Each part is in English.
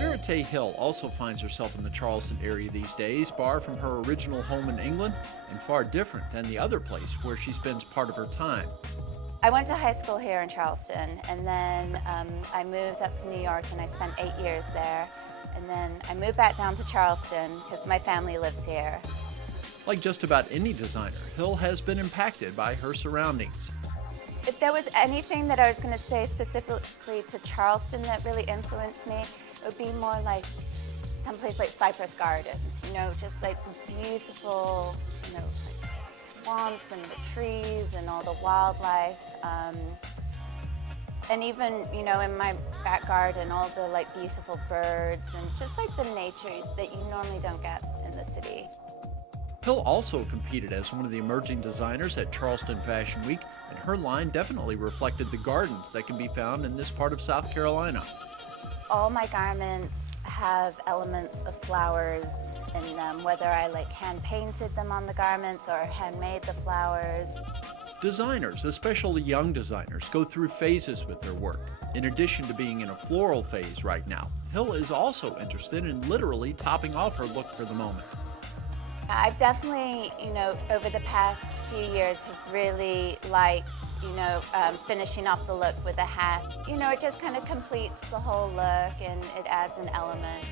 Veritee Hill also finds herself in the Charleston area these days, far from her original home in England and far different than the other place where she spends part of her time. I went to high school here in Charleston, and then I moved up to New York and I spent 8 years there. And then I moved back down to Charleston because my family lives here. Like just about any designer, Hill has been impacted by her surroundings. If there was anything that I was going to say specifically to Charleston that really influenced me, it would be more like someplace like Cypress Gardens, just like the beautiful, like swamps and the trees and all the wildlife. And even, in my back garden, all the like beautiful birds and just like the nature that you normally don't get in the city. Hill also competed as one of the emerging designers at Charleston Fashion Week, and her line definitely reflected the gardens that can be found in this part of South Carolina. All my garments have elements of flowers in them, whether I hand painted them on the garments or handmade the flowers. Designers, especially young designers, go through phases with their work. In addition to being in a floral phase right now, Hill is also interested in literally topping off her look for the moment. I've definitely, over the past few years have really liked, finishing off the look with a hat. It just kind of completes the whole look and it adds an element,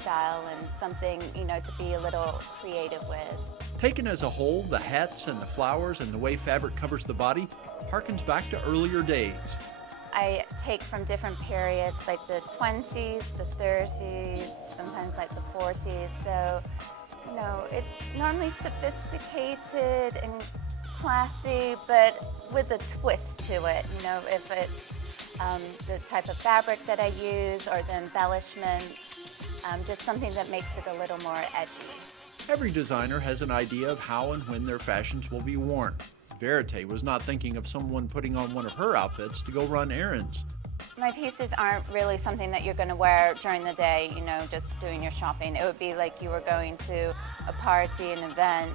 style and something, to be a little creative with. Taken as a whole, the hats and the flowers and the way fabric covers the body harkens back to earlier days. I take from different periods, like the 20s, the 30s, sometimes like the 40s. So, it's normally sophisticated and classy, but with a twist to it. If it's the type of fabric that I use or the embellishments, just something that makes it a little more edgy. Every designer has an idea of how and when their fashions will be worn. Veritee was not thinking of someone putting on one of her outfits to go run errands. My pieces aren't really something that you're going to wear during the day, just doing your shopping. It would be like you were going to a party, an event.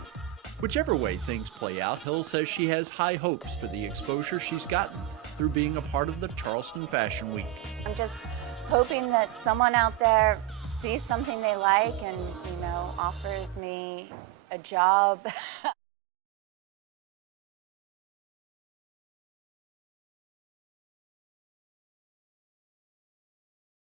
Whichever way things play out, Hill says she has high hopes for the exposure she's gotten through being a part of the Charleston Fashion Week. I'm just hoping that someone out there sees something they like and, offers me a job.